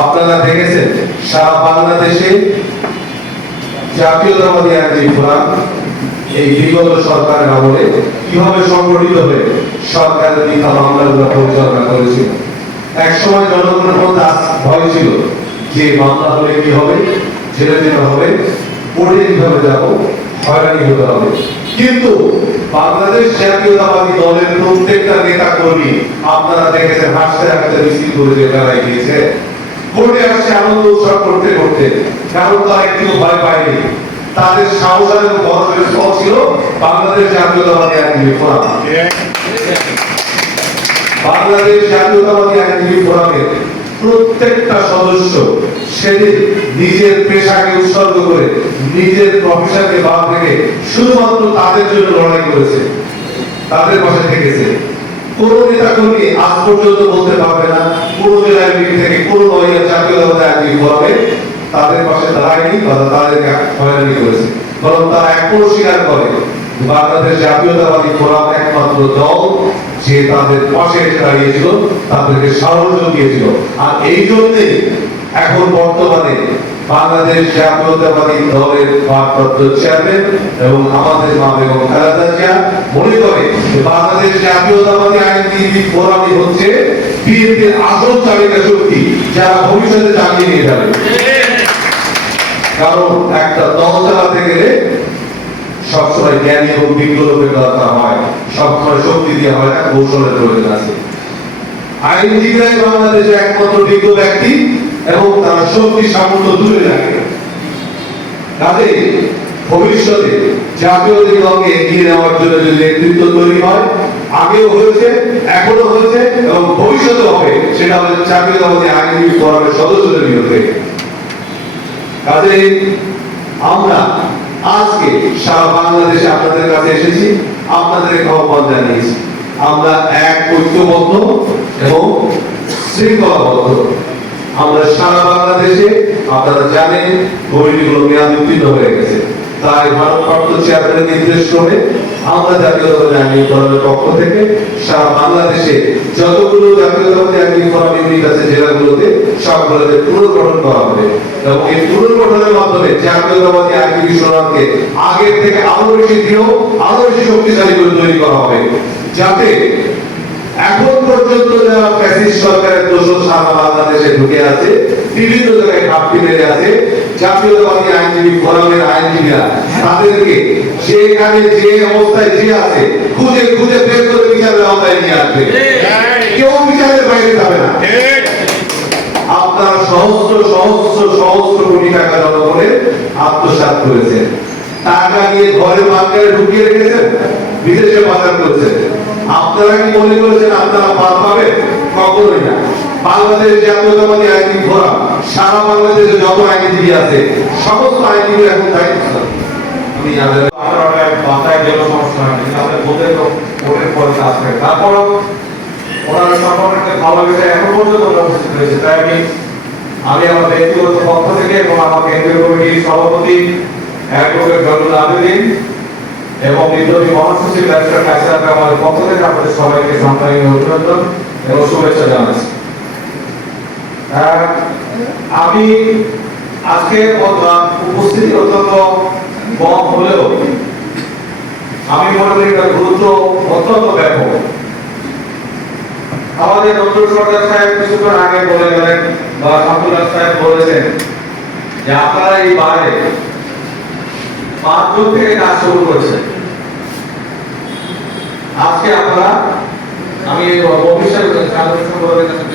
আপনারা দেখেছেন, সারা বাংলাদেশে জাতীয়তাবাদী আইনজীবী ফোরাম এই বিগত সরকারের আমলে কীভাবে সংগঠিত হয়ে সরকারের মিথ্যা মামলাগুলো পরিচালনা করেছিল। এক সময় জনগণের মধ্যে ভয় ছিল যে মামলা হলে কি হবে জেলে যেতে হবে পড়ে কীভাবে যাব, হয়রানি হতে হবে। কিন্তু বাংলাদেশ জাতীয়তাবাদী দলের প্রত্যেকটা নেতা কর্মী আপনারা দেখেছেন হাসতে হাসতে মিছিল করে যে গিয়েছে। কোর্টে আসছে আনন্দ উৎসব করতে করতে কারণ তারা একটু ভয় পায়নি। তাদের সাহস আর বড়দের ছিল বাংলাদেশ জাতীয়তাবাদী আইনজীবী ফোরাম। বাংলাদেশ জাতীয়তাবাদী আইনজীবী ফোরামের প্রত্যেকটা সদস্য সেদিন নিজের পেশাকে উৎসর্গ করে নিজের প্রফেশনকে বাদ রেখে শুধুমাত্র তাদের জন্য লড়াই করেছে। তাদের পাশে থেকেছে। কোন নেতা কর্মী আজ পর্যন্ত বলতে পারবে না, কোন জেলার থেকে কোন লয়ার জাতীয়তাবাদী আইনজীবী ফোরামে তাদের পাশে দাঁড়ায়নি বা তাদেরকে হয়রানি করেছে। বরং তারা এখনও স্বীকার করে বাংলাদেশ জাতীয়তাবাদী ফোরাম একমাত্র দল যে তাদের পাশে এসে দাঁড়িয়েছিল, তাদেরকে সাহস দিয়েছিল। আর এই জন্যে এখন বর্তমানে বাংলাদেশ জাতীয়তাবাদী দলের ভারপ্রাপ্ত চেয়ারম্যান এবং আমাদের মা বেগম খালেদা জিয়া মনে করে বাংলাদেশ জাতীয়তাবাদী আইনজীবী ফোরামই হচ্ছে বিএনপির আসল চালিকা শক্তি যারা ভবিষ্যতে চালিয়ে নিয়ে যাবে। কারণ একটা দল চালাতে গেলে সবসময় জ্ঞানী এবং বিজ্ঞ লোকের দরকার হয়, সবসময় শক্তি দিয়ে হয় না কৌশলের প্রয়োজন আছে। আইনজীবীরাই বাংলাদেশের একমাত্র বিজ্ঞ ব্যক্তি এবং তারা শক্তি সামর্থ্য দূরে রাখে। কাজে ভবিষ্যতে জাতীয় দলকে এগিয়ে নেওয়ার জন্য যদি নেতৃত্ব তৈরি হয়, আগেও হয়েছে এখনও হয়েছে এবং ভবিষ্যতে হবে। সেটা হচ্ছে জাতীয়তাবাদী আইনজীবী ফোরামের সদস্যদের বিরুদ্ধে কাজে আমরা আজকে সারা বাংলাদেশে আপনাদের কাছে এসেছি, আপনাদের আহ্বান জানিয়েছি। আমরা এক ঐক্যবদ্ধ এবং শৃঙ্খলাবদ্ধ। আমরা সারা বাংলাদেশে, আপনারা জানেন কমিটিগুলো মেয়াদ উত্তীর্ণ হয়ে গেছে। তাই ভারপ্রাপ্ত চেয়ারম্যানের নির্দেশ ক্রমে আমরা জাতীয়তাবাদী আইনি ফোরামের পক্ষ থেকে সারা বাংলাদেশে যতগুলো জাতীয়তাবাদী আইনি ফোরাম ইউনিট আছে জেলাগুলোতে, সবগুলোতে পুনর্গঠন করা হবে। এবং এই পুনর্গঠনের মাধ্যমে জাতীয়তাবাদী আইনি ফোরামকে আগের থেকে আরও বেশি দৃঢ়, আরও বেশি শক্তিশালী করে তৈরি করা হবে। যাতে এখন পর্যন্ত যারা ফ্যাসিস্ট ঢুকে আছে বিভিন্ন জায়গায় ঘাপটি মেরে আছে জাতীয়তাবাদী আইনজীবী ফোরামের আইনজীবীরা তাদেরকে যেখানে যে অবস্থায় যে আছে খুঁজে খুঁজে বের করে বিচারের আওতায় নিয়ে আসবে। কেউ বিচারের বাইরে যাবে না। আপনারা সহস্র সহস্র সহস্র কোটি টাকা জনগণের আত্মসাৎ করেছেন। টাকা নিয়ে ঘরে বাংলায় ঢুকিয়ে রেখেছেন বিদেশে পাচার করেছেন। আপনারা কি মনে করেছেন আপনারা পার পাবেন? কখনোই না। বাংলাদেশ জাতীয়তাবাদী আইনি ফোরাম, সারা বাংলাদেশে যত আইনজীবী আছে, সমস্ত আইনজীবী এখন দায়িত্ব। সম্পর্কে ভালো লেগেছে এখন পর্যন্ত উপস্থিত তাই আমি আমি আমার ব্যক্তিগত পক্ষ থেকে এবং আমার কেন্দ্রীয় কমিটির সভাপতি এবং সবাইকে সম্মানী অভিনন্দন এবং শুভেচ্ছা জানাচ্ছি। আমি আজকে উপস্থিতি অত্যন্ত কম হলেও আমি মনে করি এটার গুরুত্ব অত্যন্ত ব্যাপক। আমাদের নজরুল সরকার সাহেব কিছুক্ষণ আগে বলে গেলেন বা শামসুল্লাহ সাহেব বলেছেন যে আপনারা এই বারে পাঁচ জন থেকে কাজ শুরু করেছেন। আজকে আপনারা, আমি অফিসের কাছে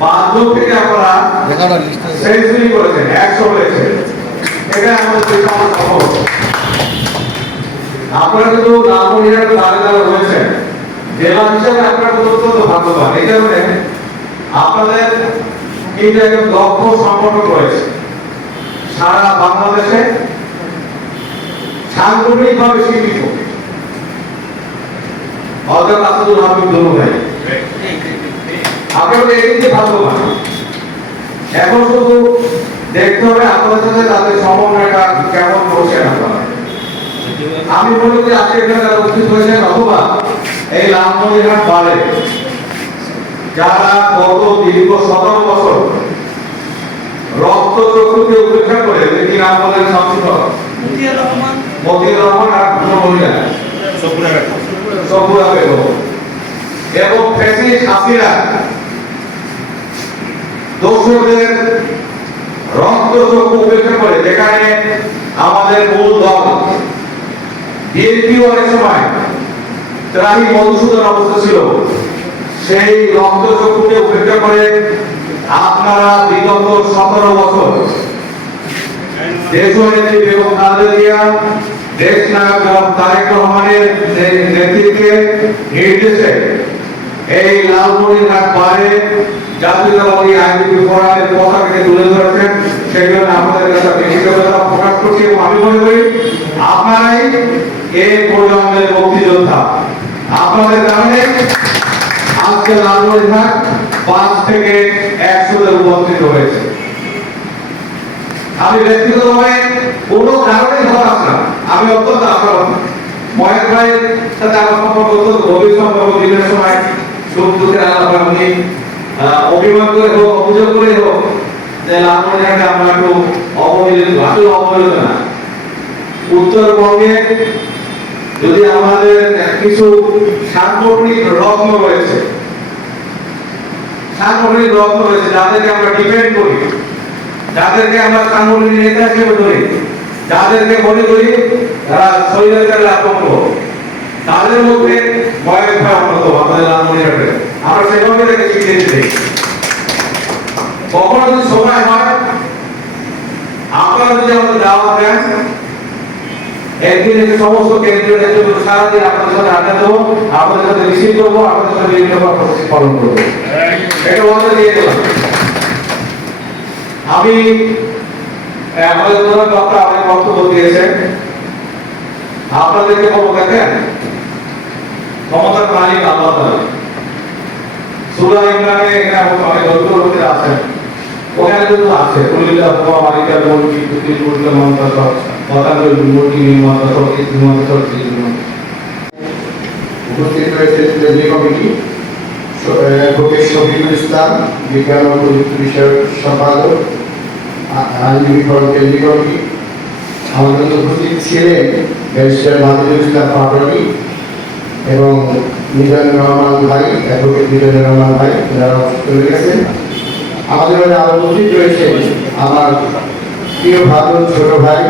না থেকে আপনারা সেঞ্চুরি করেছেন একশো হয়েছে এটা আমাদের আমার সফল আপনারা কিন্তু নামনিহার দাঁড়ে দাঁড়ে রয়েছেন জেলা হিসাবে আপনারা অত্যন্ত ভাগ্যবান। এই কারণে আপনাদের কিন্তু একজন দক্ষ সংগঠন রয়েছে। সারা বাংলাদেশে সাংগঠনিকভাবে স্বীকৃত অজয় আসাদুল হাবিব দলু ভাই। আপনারা দিয়ে ভাগ্যবান এখন শুধু দেখতে হবে আপনাদের সাথে তাদের সমন্বয়টা কেমন করছেন আপনারা আমি মনে করি আজকে এখানে উপস্থিত হয়েছেন অথবা এই লালমনিরহাট বারে, যারা গত দীর্ঘ সতেরো বছর রক্ত চক্ষুকে উপেক্ষা করে কি নাম বলেন সংক্ষিপ্ত মুতিয়ার রহমান মতিউর রহমান আর কোনো মহিলা সবুরা বেগম এবং উপেক্ষা করে যেখানে আমাদের মূল দল। বিএনপি অনেক সময় ত্রাহি মধুসূদন অবস্থা ছিল। সেই উপেক্ষা করে আপনারা বিগত সতেরো বছর দেশনেত্রী বেগম দেশ নায়ক তারেক রহমানের নেতৃত্বে নির্দেশে এই লালমনিরহাট পারে জাতীয়তাবাদী আইনজীবী ফোরামের পতাকাকে তুলে ধরেছেন। সেই জন্য আপনাদের কাছে কৃতজ্ঞতা প্রকাশ করছি এবং আমি মনে করি আপনারাই এই প্রজন্মের মুক্তিযোদ্ধা। আপনাদের কারণে আজকে লালমনিরহাট পাঁচ থেকে একশোতে রূপান্তরিত হয়েছে। আমি ব্যক্তিগতভাবে কোনো কারণে হতাশ না। আমি অত্যন্ত আশাবাদ। মহেশ ভাইয়ের সাথে আমার সম্পর্ক অত্যন্ত গভীর সম্পর্ক দিনের সময় অভিমান করে অভিযোগ করে যে আমরা না। উত্তরবঙ্গে যদি আমাদের কিছু সাংগঠনিক রত্ন রয়েছে, সাংগঠনিক রত্ন রয়েছে, যাদেরকে আমরা ডিপেন্ড করি, যাদেরকে আমরা সাংগঠনিক নেতা হিসেবে ধরি, যাদেরকে মনে করি তারা শরীরের আতঙ্ক তাদের মধ্যে আমাদের আমরা সেভাবে তাকে কখনো যদি সময় হয়, আপনারা যদি আমাদের দাওয়াত দেন, একদিন সমস্ত কেন্দ্রীয় নেতৃত্ব সারাদিন আপনাদের সাথে আড্ডা দেবো, আপনাদের সাথে আপনাদের সাথে বিভিন্ন পালন করব। এটা বলতে দিয়ে দিলাম। আমি আমাদের প্রধান বক্তা অনেক বক্তব্য দিয়েছেন। আপনাদেরকে বলব দেখেন, ক্ষমতার মালিক আল্লাহ ইমরানে এখানে আছেন। ওখানে কিন্তু আছে কুলিল্লাহ উপস্থিত রয়েছেন কেন্দ্রীয় কমিটি শফিকুল ইসলাম, বিজ্ঞান ও প্রযুক্তি বিষয়ক সম্পাদক কেন্দ্রীয় কমিটি। আমাদের উপস্থিত ছিলেন ব্যারিস্টার মাহমুদুল ইসলাম পাটনি এবং মিজানুর রহমান ভাই, অ্যাডভোকেট মিজানুর রহমান ভাই, যারা চলে গেছেন। আমাদের মধ্যে আরও উপস্থিত রয়েছেন আমার প্রিয় ভালো ছোট ভাই,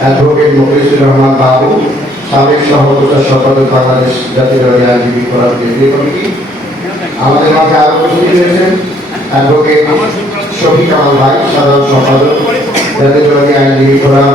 অ্যাডভোকেট মফিজুর রহমান বাবু, সাবেক সহপ্রচার সম্পাদক বাংলাদেশ জাতীয় দলের আইনজীবী ফোরাম কেন্দ্রীয় কমিটি। আমাদের মাঝে আরও উপস্থিত রয়েছেন অ্যাডভোকেট শফিক কামাল ভাই, সাধারণ সম্পাদক জাতীয় আইনজীবী ফোরাম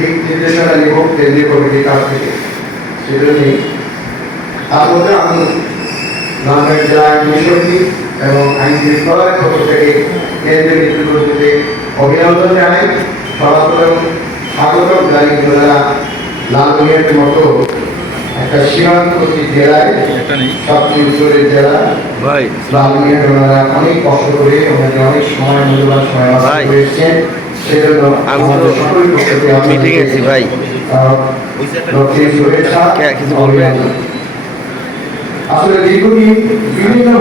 দিক নির্দেশনা নিব কেন্দ্রীয় কমিটির কাছ থেকে। সেজন্যই তার মধ্যে আমি বাংলাদেশ জেলা আইনজীবী এবং আইনজীবী ফলার পক্ষ থেকে কেন্দ্রীয় নেতৃত্বকে অভিনন্দন জানাই। সর্বপ্রথম স্বাগতম জানি যারা লালমিয়ার মতো একটা সীমান্তবর্তী জেলায় সবচেয়ে উত্তরের জেলা লালমিয়ার ওনারা অনেক কষ্ট করে ওনাদের অনেক সময় মূল্যবান সময় এসেছেন আমি তো মিটিং আছি ভাই। কিছু বলবেন?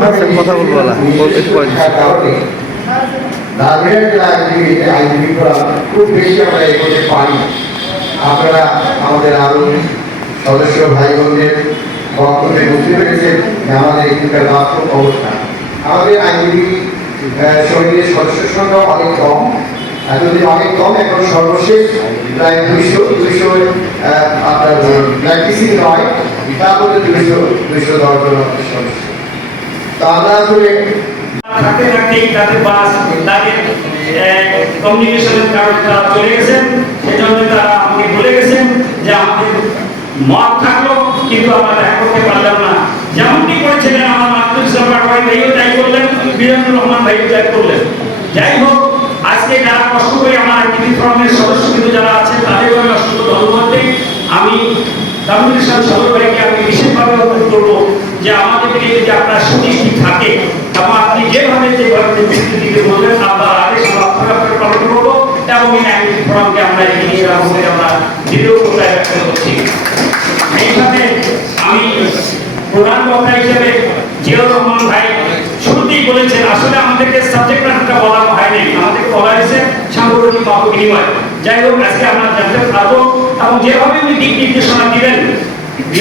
আচ্ছা, কথা বলব না। একটু পরে দিচ্ছি। কারণে লালমিয়ার জেলা আইনজীবী আইনজীবী ফোরাম খুব বেশি আমরা এগোতে পারি আপনারা আমাদের আরও সদস্য ভাই বোনদের বক্তব্যে বুঝতে পেরেছেন আমাদের এখানকার বাস্তব অবস্থা আমাদের আইনজীবী সমিতির সদস্য সংখ্যা অনেক এতদিন অনেক কম, এখন সর্বশেষ প্রায় দুইশো দুইশো আপনার নয় দুইশো দুইশো দশ জন তা থাকতে তাদের বাস তাদের কমিউনিকেশনের কারণে তারা চলে গেছেন, সেজন্য তারা আমাকে বলে গেছেন যে আমাদের মত থাকল, কিন্তু আমরা দেখা করতে পারলাম না। যেমনটি করেছিলেন আমার মাহমুদ ইসলাম পাটোয়ারি ভাইও তাই করলেন, বীরেন্দ্র রহমান ভাইও তাই করলেন। যাই হোক করে আমার টিভি ফোরামের যারা আছে তাদেরও আমি অসংখ্য ধন্যবাদ দিই। আমি তামিল ইসলাম সদর ভাইকে আমি বিশেষভাবে অনুরোধ করব যে আমাদের যদি আপনার সুদৃষ্টি থাকে, এবং আপনি যেভাবে যেভাবে বিস্তৃতিকে বলবেন আমরা আদেশ আমরা পালন করব এবং এই আমরা এগিয়ে নিয়ে আমরা দৃঢ় করতে করছি এইভাবে আমি প্রধান বক্তা হিসেবে জিয়াউর রহমান ভাই শুরুতেই বলেছেন আসলে আমাদেরকে সাবজেক্ট ম্যাটারটা বলা হয়নি আমাদেরকে বলা হয়েছে সাংগঠনিক বিনিময়। যাই হোক, আজকে আমরা জানতে পারব এবং যেভাবে উনি দিক নির্দেশনা দিবেন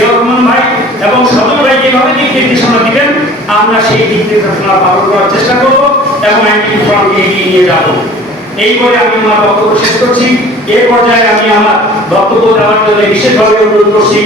রহমান ভাই এবং সদর ভাই যেভাবে দিক নির্দেশনা দিবেন আমরা সেই দিক নির্দেশনা পালন করার চেষ্টা করব এবং আইনটি ফোরামকে এগিয়ে নিয়ে যাব। এই বলে আমি আমার বক্তব্য শেষ করছি। এ পর্যায়ে আমি আমার বক্তব্য দেওয়ার জন্য বিশেষভাবে অনুরোধ করছি।